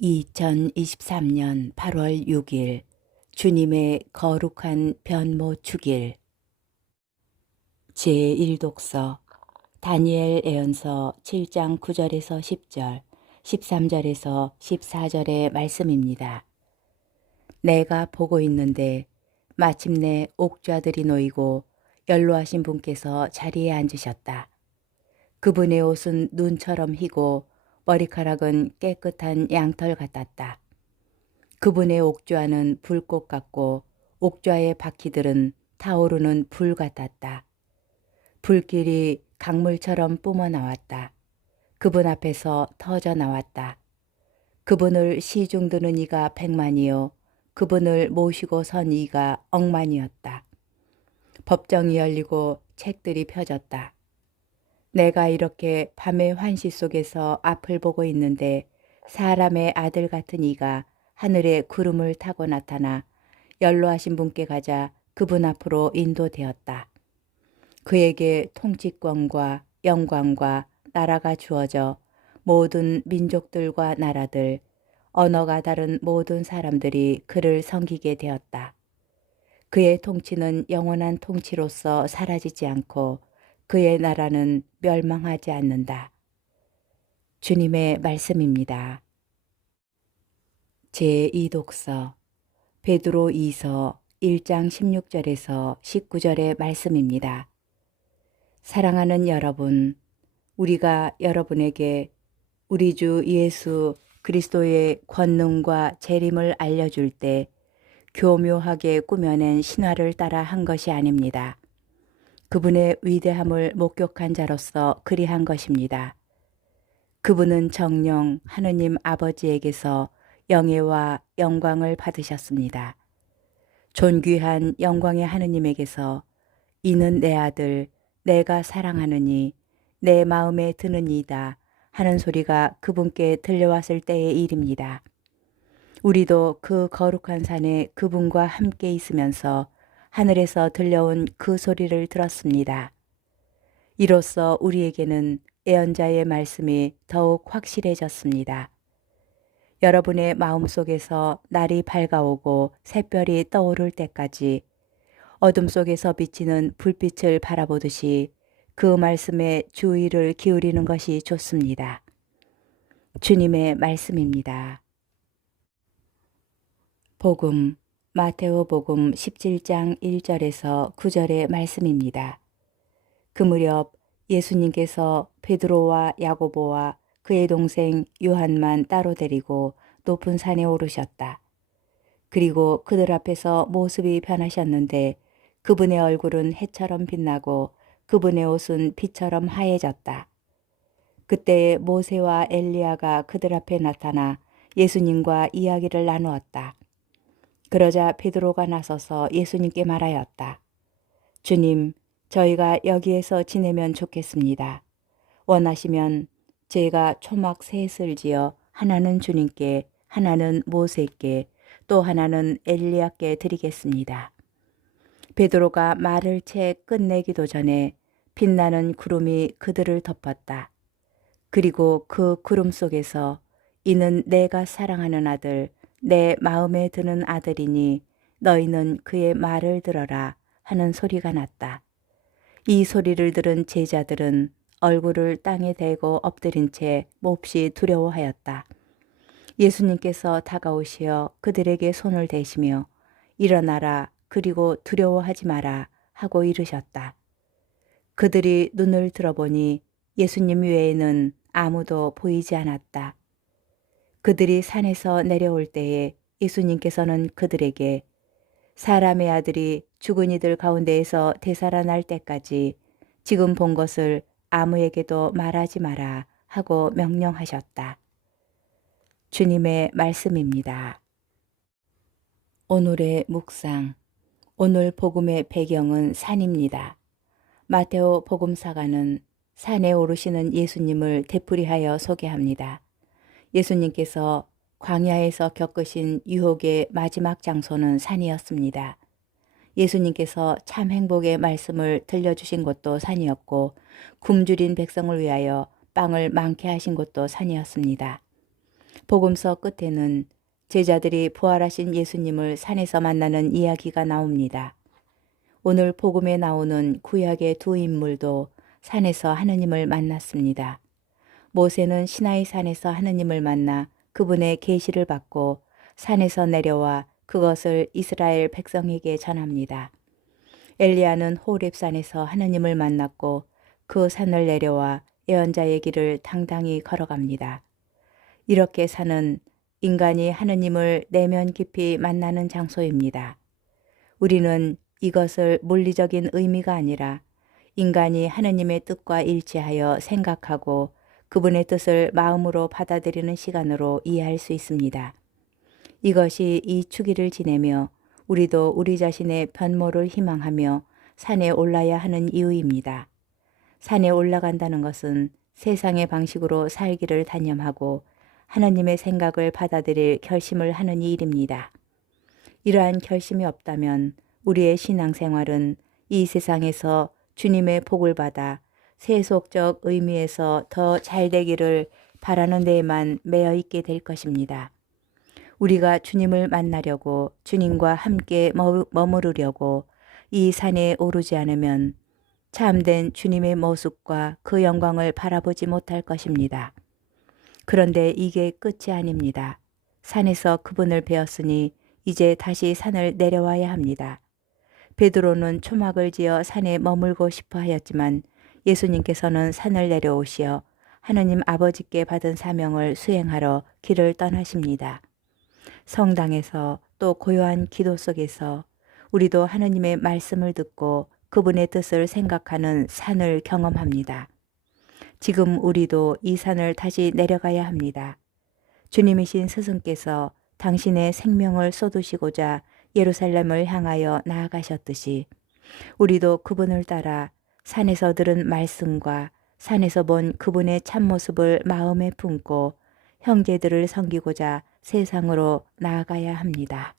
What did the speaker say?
2023년 8월 6일 주님의 거룩한 변모 축일 제1독서 다니엘 예언서 7장 9절에서 10절, 13절에서 14절의 말씀입니다. 내가 보고 있는데 마침내 옥좌들이 놓이고 연로하신 분께서 자리에 앉으셨다. 그분의 옷은 눈처럼 희고 머리카락은 깨끗한 양털 같았다. 그분의 옥좌는 불꽃 같고 옥좌의 바퀴들은 타오르는 불 같았다. 불길이 강물처럼 뿜어 나왔다. 그분 앞에서 터져 나왔다. 그분을 시중드는 이가 100만이요 그분을 모시고 선 이가 억만이었다. 법정이 열리고 책들이 펴졌다. 내가 이렇게 밤의 환시 속에서 앞을 보고 있는데 사람의 아들 같은 이가 하늘에 구름을 타고 나타나 연로하신 분께 가자 그분 앞으로 인도되었다. 그에게 통치권과 영광과 나라가 주어져 모든 민족들과 나라들, 언어가 다른 모든 사람들이 그를 섬기게 되었다. 그의 통치는 영원한 통치로서 사라지지 않고 그의 나라는 멸망하지 않는다. 주님의 말씀입니다. 제2독서 베드로 2서 1장 16절에서 19절의 말씀입니다. 사랑하는 여러분, 우리가 여러분에게 우리 주 예수 그리스도의 권능과 재림을 알려줄 때 교묘하게 꾸며낸 신화를 따라 한 것이 아닙니다. 그분의 위대함을 목격한 자로서 그리한 것입니다. 그분은 정녕 하느님 아버지에게서 영예와 영광을 받으셨습니다. 존귀한 영광의 하느님에게서 이는 내 아들, 내가 사랑하느니 내 마음에 드는 이다 하는 소리가 그분께 들려왔을 때의 일입니다. 우리도 그 거룩한 산에 그분과 함께 있으면서 하늘에서 들려온 그 소리를 들었습니다. 이로써 우리에게는 예언자의 말씀이 더욱 확실해졌습니다. 여러분의 마음속에서 날이 밝아오고 샛별이 떠오를 때까지 어둠 속에서 비치는 불빛을 바라보듯이 그 말씀에 주의를 기울이는 것이 좋습니다. 주님의 말씀입니다. 복음 마테오복음 17장 1절에서 9절의 말씀입니다. 그 무렵 예수님께서 베드로와 야고보와 그의 동생 요한만 따로 데리고 높은 산에 오르셨다. 그리고 그들 앞에서 모습이 변하셨는데 그분의 얼굴은 해처럼 빛나고 그분의 옷은 빛처럼 하얘졌다. 그때에 모세와 엘리야가 그들 앞에 나타나 예수님과 이야기를 나누었다. 그러자 베드로가 나서서 예수님께 말하였다. 주님, 저희가 여기에서 지내면 좋겠습니다. 원하시면 제가 초막 셋을 지어 하나는 주님께, 하나는 모세께, 또 하나는 엘리야께 드리겠습니다. 베드로가 말을 채 끝내기도 전에 빛나는 구름이 그들을 덮었다. 그리고 그 구름 속에서 이는 내가 사랑하는 아들, 내 마음에 드는 아들이니 너희는 그의 말을 들어라 하는 소리가 났다. 이 소리를 들은 제자들은 얼굴을 땅에 대고 엎드린 채 몹시 두려워하였다. 예수님께서 다가오시어 그들에게 손을 대시며 일어나라 그리고 두려워하지 마라 하고 이르셨다. 그들이 눈을 들어보니 예수님 외에는 아무도 보이지 않았다. 그들이 산에서 내려올 때에 예수님께서는 그들에게 사람의 아들이 죽은 이들 가운데에서 되살아날 때까지 지금 본 것을 아무에게도 말하지 마라 하고 명령하셨다. 주님의 말씀입니다. 오늘의 묵상. 오늘 복음의 배경은 산입니다. 마테오 복음사가는 산에 오르시는 예수님을 되풀이하여 소개합니다. 예수님께서 광야에서 겪으신 유혹의 마지막 장소는 산이었습니다. 예수님께서 참 행복의 말씀을 들려주신 곳도 산이었고 굶주린 백성을 위하여 빵을 많게 하신 곳도 산이었습니다. 복음서 끝에는 제자들이 부활하신 예수님을 산에서 만나는 이야기가 나옵니다. 오늘 복음에 나오는 구약의 두 인물도 산에서 하느님을 만났습니다. 모세는 시나이 산에서 하느님을 만나 그분의 계시를 받고 산에서 내려와 그것을 이스라엘 백성에게 전합니다. 엘리야는 호렙산에서 하느님을 만났고 그 산을 내려와 예언자의 길을 당당히 걸어갑니다. 이렇게 산은 인간이 하느님을 내면 깊이 만나는 장소입니다. 우리는 이것을 물리적인 의미가 아니라 인간이 하느님의 뜻과 일치하여 생각하고 그분의 뜻을 마음으로 받아들이는 시간으로 이해할 수 있습니다. 이것이 이 주기를 지내며 우리도 우리 자신의 변모를 희망하며 산에 올라야 하는 이유입니다. 산에 올라간다는 것은 세상의 방식으로 살기를 단념하고 하나님의 생각을 받아들일 결심을 하는 일입니다. 이러한 결심이 없다면 우리의 신앙생활은 이 세상에서 주님의 복을 받아 세속적 의미에서 더 잘되기를 바라는 데에만 매여 있게 될 것입니다. 우리가 주님을 만나려고 주님과 함께 머무르려고 이 산에 오르지 않으면 참된 주님의 모습과 그 영광을 바라보지 못할 것입니다. 그런데 이게 끝이 아닙니다. 산에서 그분을 배웠으니 이제 다시 산을 내려와야 합니다. 베드로는 초막을 지어 산에 머물고 싶어 하였지만 예수님께서는 산을 내려오시어 하느님 아버지께 받은 사명을 수행하러 길을 떠나십니다. 성당에서 또 고요한 기도 속에서 우리도 하느님의 말씀을 듣고 그분의 뜻을 생각하는 산을 경험합니다. 지금 우리도 이 산을 다시 내려가야 합니다. 주님이신 스승께서 당신의 생명을 쏟으시고자 예루살렘을 향하여 나아가셨듯이 우리도 그분을 따라 산에서 들은 말씀과 산에서 본 그분의 참모습을 마음에 품고 형제들을 섬기고자 세상으로 나아가야 합니다.